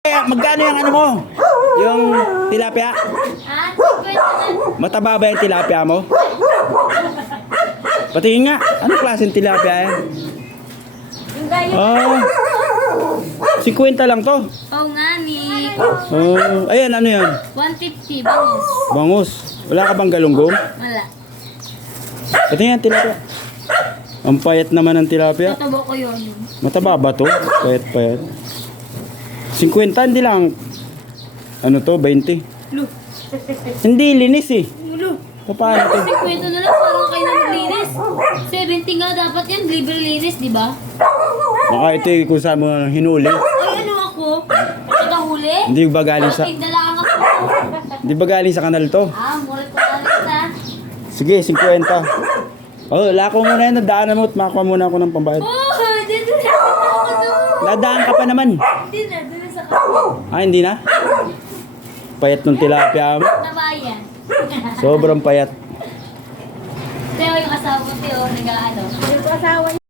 Magkano yung ano mo? Yung tilapia? Ah, 50 na. Mataba ba yung tilapia mo? Patingin nga. Anong klaseng tilapia yan? Yung gaya. Oh, 50 lang to. Oo nga, ni Oh, ayan, ano yan? 150, bangus. Bangus. Wala ka bang galunggong? Wala. Patingin, tilapia. Ang payat naman ng tilapia. Totoo ko yun. Mataba ba to? Payat. 50, hindi lang. Ano to, 20? Lu. Hindi, linis eh. Lu. Paano to? 50 na lang, parang kayo na maglinis. 70 nga dapat yan, libre linis, di ba? Baka ito eh, kung saan mo hinuli. Ay, ano ako? Tagahuli? Hindi ba galing sa... Tigdalaan ako. Hindi ba galing sa kanal to? Ah, mura ko na. Sige, 50. Oh, lako muna yan. Nadaanan mo at makakuha muna ako ng pambayad. Oh, dito na ako doon. Nadaan ka pa naman. Hindi na, doon sa kapatid. Ah, hindi na? Payat ng tilapia mo. Nabayan. Sobrang payat. Teo yung asawa ko, Teo, nag-ano. Yung asawa niya.